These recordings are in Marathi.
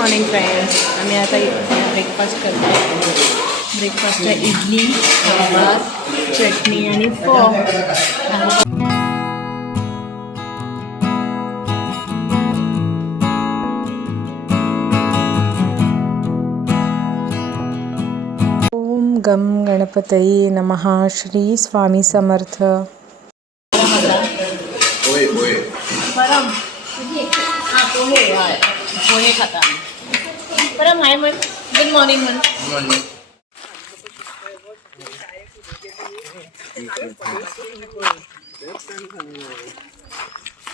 Morning friends. आम्ही आता ब्रेकफास्ट करतो. ब्रेकफास्टला इडली, सांबार, चटणी आणि फॉ. ओम गम गणपतये नमः. श्री स्वामी समर्थ. पोहे खाता परम हाय मन. गुड मॉर्निंग मन.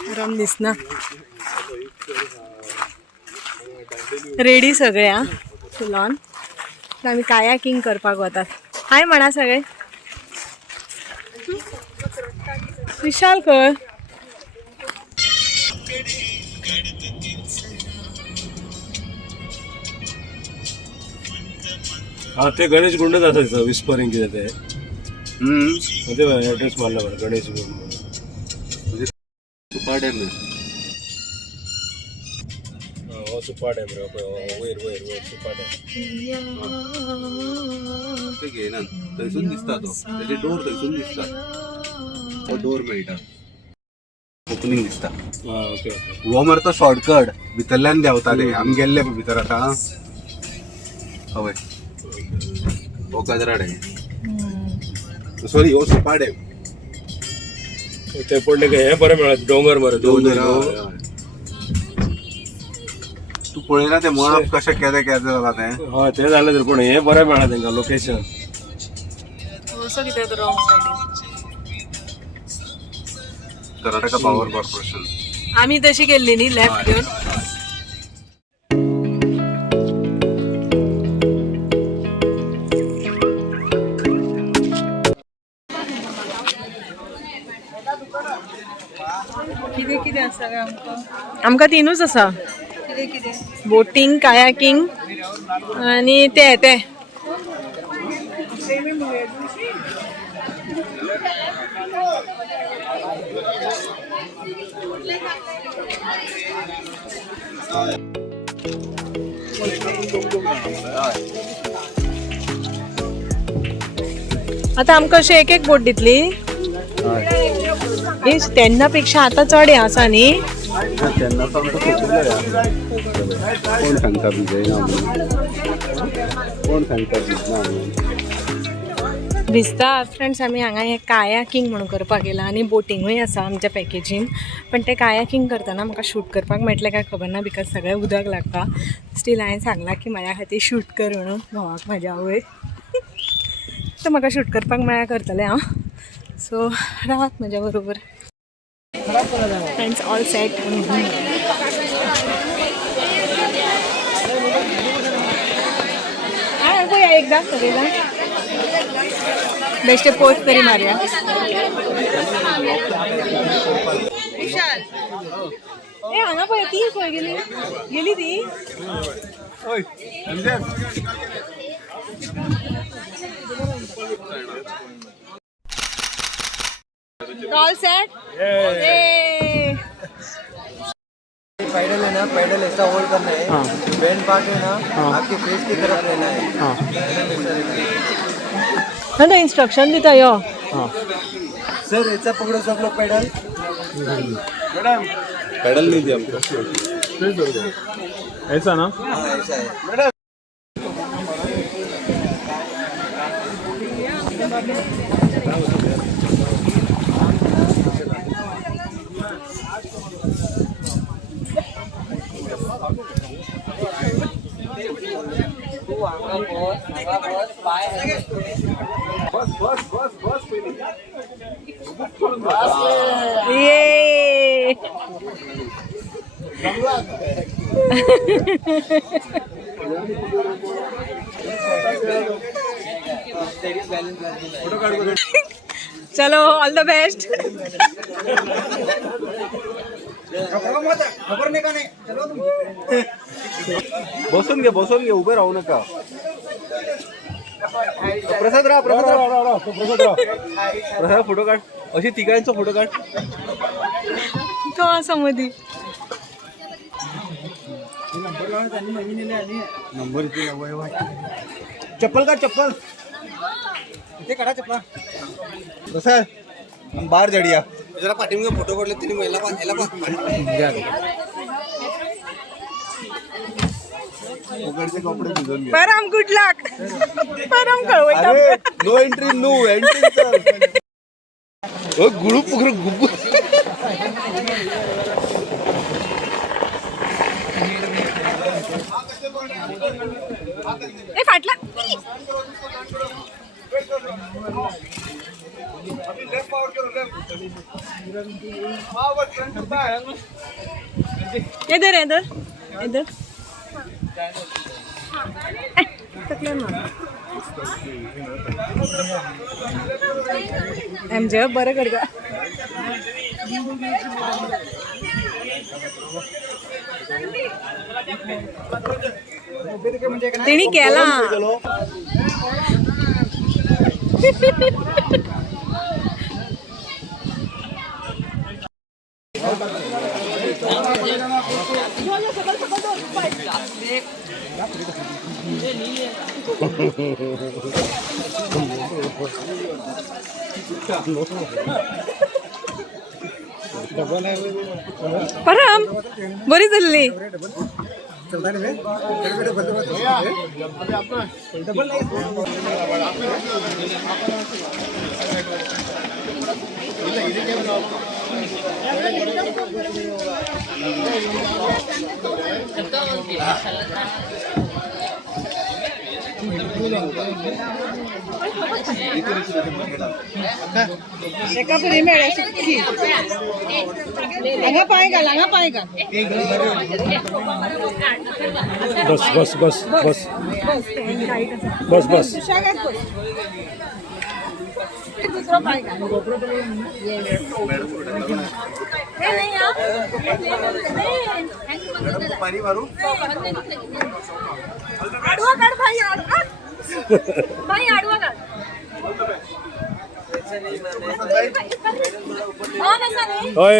परम दिसना रेडी सगळ्या फुलान. आम्ही कायाकिंग करपाक वतात. हाय म्हणा सगळे. विशाल कर. हा ते गणेश गुंड जातात विस्परिंग किती ते ॲड्रेस मारला बरं गणेश गुंड सुपा डॅम सुपा डॅम वयर वयर वयर सुपा डॅम ते घे ना थंयसून दिसता तो त्याचे डोर थंयसून दिसता डोर मेळटा ओपनिंग दिसता. ओके ओके हो मरे तो शॉर्टकट भितरल्यान देंवताले आमी गेल्ले भितर आतां हय हो कजरा डॅम सॉरी हो सुपा डॅम ते पडले हे बरें मेळत डोंगर मरे डोंगर. तू पळयना ते मळब कशें केदें केदें जालां तें. हय तें जालें तर पूण हें बरें मेळ्ळां तेंकां लोकेशन. असो कितें तर रॉंग सायडीन कर्नाटका पॉवर कॉर्पोरेशन. आम्ही तशी गेल्ली न्ही लेफ्ट घेऊन. कितें कितें आसा रे आमकां तीनूच आसा. बोटिंग, कायाकिंग आणि ते आता आमकां अशी एक एक बोट दितली. तेन्ना पेक्षा आता चड आसा न्ही. कोण सांगता दिसता फ्रेंड्स. आमी हांगा हे कायाकिंग म्हणून करपाक गेला आनी बोटिंगूय आसा आमच्या पॅकेजीन. पण ते कायाकिंग करतना म्हाका शूट करपाक मेळटलें काय खबर ना बिकॉज सगळें उदक लागता. स्टील हांवें सांगलां की म्हाज्या खातीर शूट कर म्हणून भावाक म्हाज्या आवय. तर म्हाका शूट करपाक मेळ्ळ्यार करतलें हांव. सो रावात म्हज्या बरोबर. Friends all set. एकदा सगळेला बेस्ट पोस्ट तरी मारूया. विशाल ए हांगा पळय ती खंय गेली गेली ती. All set. पैडल है ना, पैडल ऐसा होल्ड करना है. बैंड पार्ट है ना आपके फेस की तरफ लेना है. हाँ ना इंस्ट्रक्शन देता यो. सर ऐसा पकड़ो सब लोग पैडल. मैडम पैडल नहीं दिया हमको. ऐसा ना. हाँ ऐसा है मैडम. बस बस बस बस ये चलो ऑल द बेस्ट. बसून घे उभे राहू नका. प्रसाद राहा प्रसाद फोटो काढ. अशी तिघांचा फोटो काढ. तो असा मध्ये नंबर चप्पल का चप्पल इथे काढा चप्पल कसं आहे बाहेर जडिया जरा पाठीमध्ये फोटो काढले तिने महिला परम गुड लक परम कळवई नो एंट्री नो एंट्री गुळू पुगरू गुब्बू ए फाटला इधर इधर इधर एमजे बरं कर का तिने केला परम बरी चालली एका पुरी मेळ्या सुखी लांगा पाएगा बस बस बस बस बस बस दूसरा पाएगा पाणी मारू आडवा काढ भाई आडवा भाई आडवा काढ होय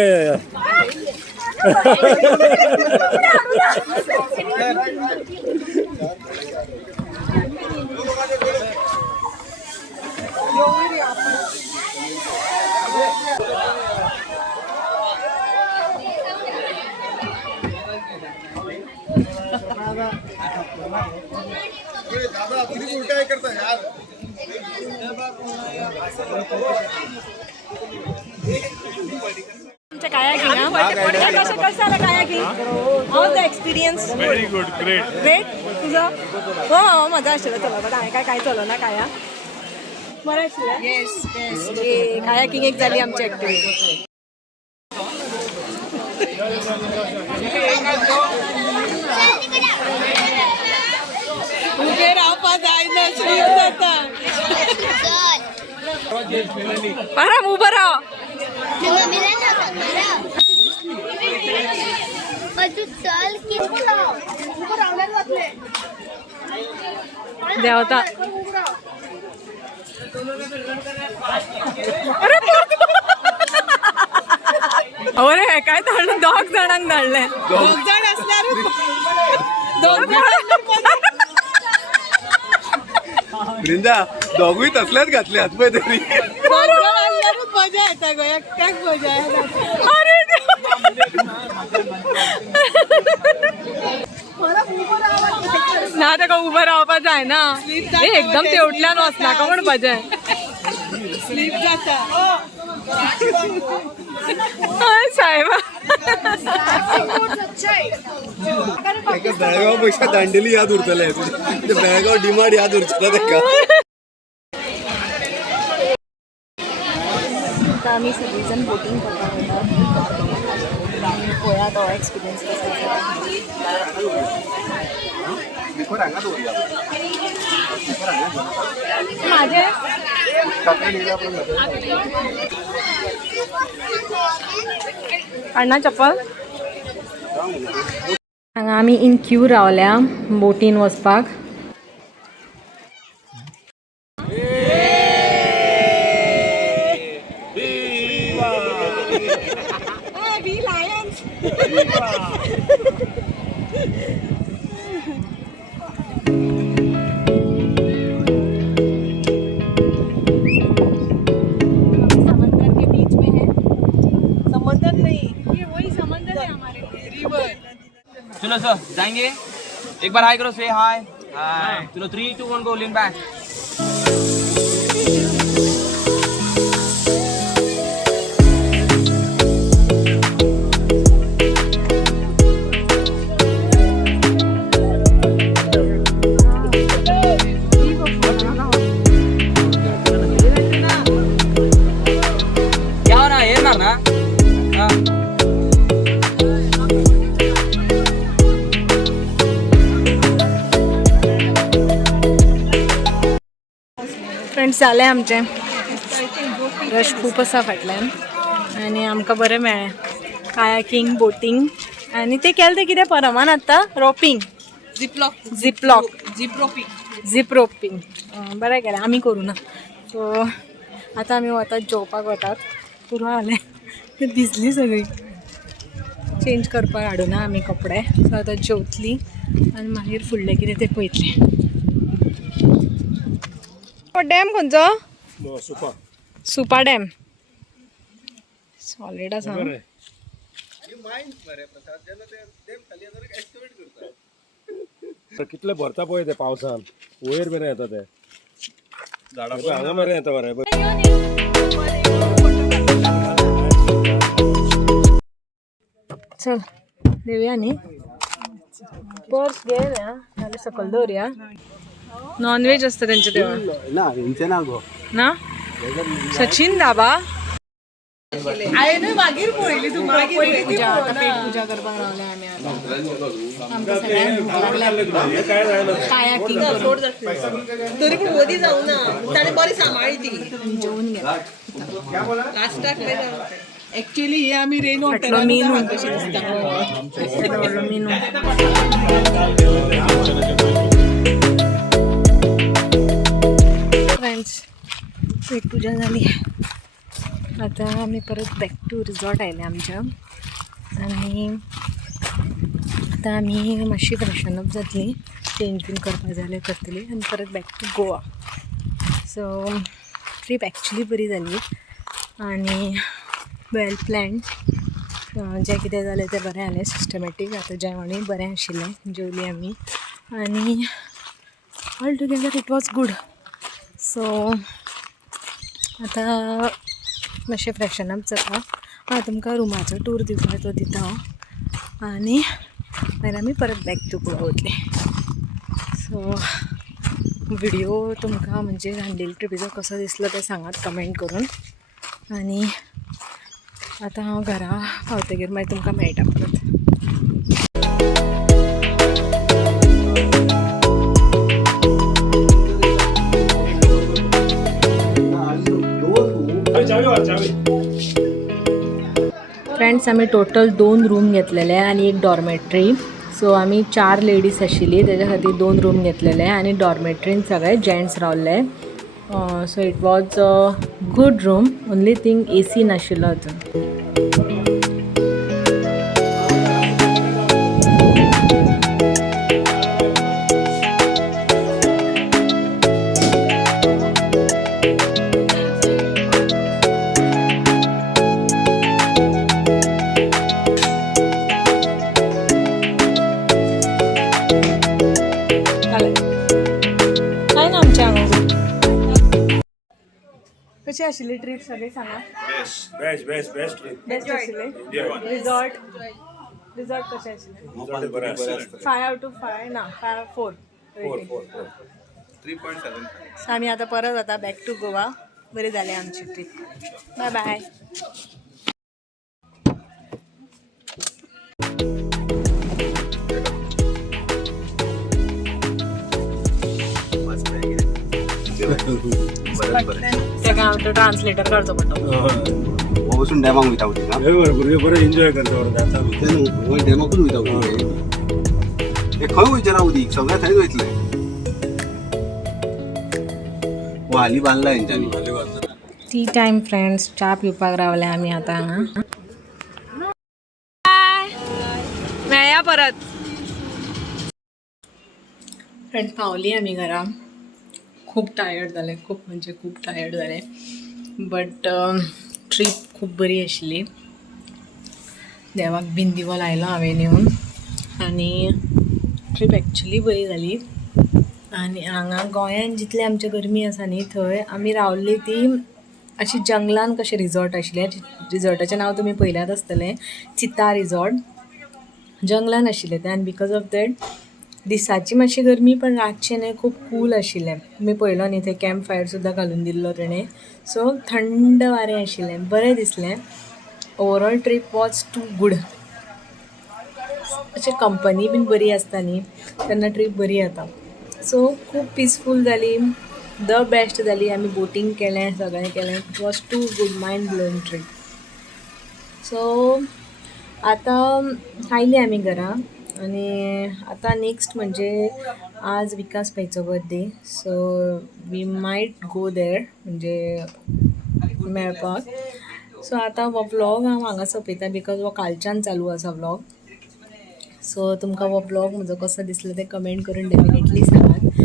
दादा किती उलटा करता यार कसं आलं kayaking how the experience very good great great तुझं हो मजा आशिल्लो चलो काय चलो ना काया बरं आशिल्लें येस कायाकिंग एक जाली आमची एक्टिविटी उभे रावपा जायना स्लीप जाता परम उभं राव देवता अरे काय धाडलं 2 जणांक धाडले 2 जण असल्यार 2 वृंदा दोघूही तसल्याच घातले हातपाय तरी मजा येता गो एकट्याक मजा येता ना तेका उभं रावपा जाय ना एकदम तेवटल्यान वचनाका म्हण मजा स्लीप जाता साहेबा बेळगाव पेक्षा दांडेली याद उरतले बेळगाव डिमांड याद उरतला तेका आम्ही सगळीजण बोटिंग करता पळया तो एक्सपिरियन्स माझे अण्णा चप्पल हांगा आमी इन क्यू रावल्या बोटीन वचपाक समंदर के बीच में है। समंदर नहीं, ये वही समंदर है हमारे रिवर। चलो सर जाएंगे, एक बार हाय करो, से हाय हाय। चलो 3 2 1 गो, लीन बैक। क्या हो रहा है, ये मारना। हाँ फ्रेंड्स जाले आमचे रश खूप असा फाटल्यान आणि आमकां बरें मेळ्ळें कायाकिंग बोटिंग आणि ते केलें ते कितें परमान आतां रोपिंग झिप रोपिंग बरें केलें आमी करूं ना सो आतां आमी वतात जेवपाक वतात पुरो जालें भिजलीं सगळीं चेंज करपाक हाडूं ना आमी कपडे सो आतां जेवतलीं आनी मागीर फुडलें कितें तें पळयतलें डॅम खंयचो सुपा सुपा डॅम सॉलिड आसा कितले भरता पळय ते पावसान वयर मेरेन येता ते झाडां हांगा मेरेन येता मरे चल देवया न्ही पर्स घे नाल्यार सकयल दवरया नॉनव्हेज असतं त्यांच्या देवळात ना हेंचे ना गो ना सचिन दाबा पूजा आता पेट पूजा करपाक रावले आमी आता आमकां सगळ्यांक भूक लागल्या कायाकिंग तरी पण मदी जाऊ ना ताणे बरी सांबाळली ती जेवून घे लास्टाक ऍक्च्युअली हे आम्ही रेन फाटलो मेनू कशें दिसता व्हडलो मेनू फ्रेंड्स पेट पूजा जाली आता आम्ही परत बॅक टू रिसॉर्ट आयले आमच्या आणि आता आमी मातशी फ्रेशन अप जातली चेंज बीन करपाक जाय करतली आनी परत back to Goa so trip actually बरी जाली आनी वेल प्लॅन्ड जें कितें जालें तें बरें जालें सिस्टमॅटीक आतां जेवणूय बरें आशिल्लें जेवली आमी आनी all together it was good so आतां मातशें फ्रेशन अप जाता हांव तुमकां रुमाचो टूर दिवपाक तो दिता आनी मागीर आमी परत बॅक टू गोवा वतली सो व्हिडिओ तुमकां म्हणजे दांडेली ट्रिपीचो कसो दिसलो तें सांगात कमेंट करून आनी आतां हांव घरा पावतगीर मागीर तुमकां मेळटा परत फ्रेंड्स आमी टोटल 2 रूम घेतलेले आणि एक डॉर्मेट्री सो आमी 4 लेडीज आशिल्ली तेज्या खातीर 2 रूम घेतलेले आणि डॉर्मेट्रीन सगळे जेंट्स रावले so it was a good room only thing AC नाशिल्लो अजून कशी आशिल्ली ट्रीप सगळे सांगा बेस्ट बेस्ट आशिल्ले रिसॉर्ट कशें आशिल्ले 5 out of 5 ना 4 3.7 आमी आतां परत वता बॅक टू गोवा बरी जाली आमची ट्रीप बाय बाय तेका हांव ट्रान्सलेटर करचो पडटलो वचून डॅमाक वयता उदी ना भुरगे बरे एन्जॉय करता आता वय डॅमाकूच वयता उदी हे खंय वयचें ना उदीक सगळे थंयच वयतले हाली बांदला हेंच्यांनी टी टायम फ्रेंड्स च्या पिवपाक रावले आमी आतां हांगा मेळया परत फ्रेंड्स पावली आमी घरा. खूप टायर्ड जालें, खूप म्हणजे खूप टायर्ड जालें. बट ट्रीप खूप बरी आशिल्ली. देवाक बीन दिवो लायलो हांवें येवन आनी ट्रीप एक्चुली बरी जाली. आनी हांगा गोंयान जितली आमच्या गरमी आसा न्ही थंय आमी रावल्ली ती अशी जंगलान कशें रिजॉर्ट आशिल्लें. रिजॉर्टाचें नांव तुमी पयल्यात आसतलें, चिता रिजॉर्ट. जंगलान आशिल्लें तें आनी बिकॉज ऑफ दॅट दिसाची मातशी गरमी पण रातचें न्ही खूब कूल आशिल्लें. तुमी पळयलो न्ही थंय कॅम्प फायर सुद्दां घालून दिल्लो तेणें. सो थंड वारें आशिल्लें, बरें दिसलें. Overall trip was too good. अशें कंपनी बीन बरी आसता न्ही तेन्ना ट्रीप बरी जाता. सो खूब पिसफूल जाली, द बेस्ट जाली. आमी बोटींग केलें, सगळें केलें. It was too good, mind blowing trip. So आतां आयली आमी घरा आनी आतां नेक्स्ट म्हणजे आज विकास भाईचो birthday. So we might go there म्हणजे मेळपाक. सो आतां हो व्लॉग हांव हांगा सोंपयता बिकॉज हो कालच्यान चालू आसा व्लॉग. सो तुमकां हो व्लॉग म्हजो कसो दिसलो तें कमेंट करून डेफिनेटली सांगात.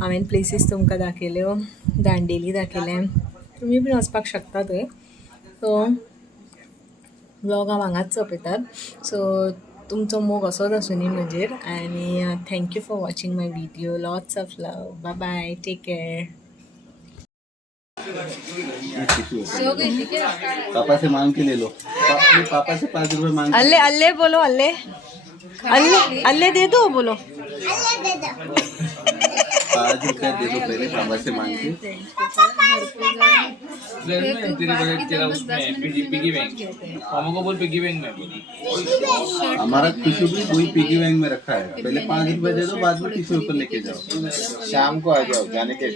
हांवें प्लेसीस तुमकां दाखयल्यो, दांडेली दाखयलें, तुमी बीन वचपाक शकता थंय. सो व्लॉग हांव हांगाच सोंपयतात. सो तुमचो मोग असोच आसुनी म्हजेर आनी thank you for watching my video. Lots of love. Bye bye, take care. पापा से मांग के ले लो. पापा से 5 रुपए मांग. अल्ले अल्ले बोलो, अल्ले अल्ले अल्ले दे दो बोलो. 5 रुपए दे दो पहले पापा से मांग के. तेरा उसमें पिगी बैंक. मामा को बोल पिगी बैंक में बोल. हमारा टिश्यू भी वही पिगी बैंक में रखा है. पहले 5 रुपए दे दो, बाद में टिश्यू ऊपर लेके जाओ. शाम को आ जाओ जाने के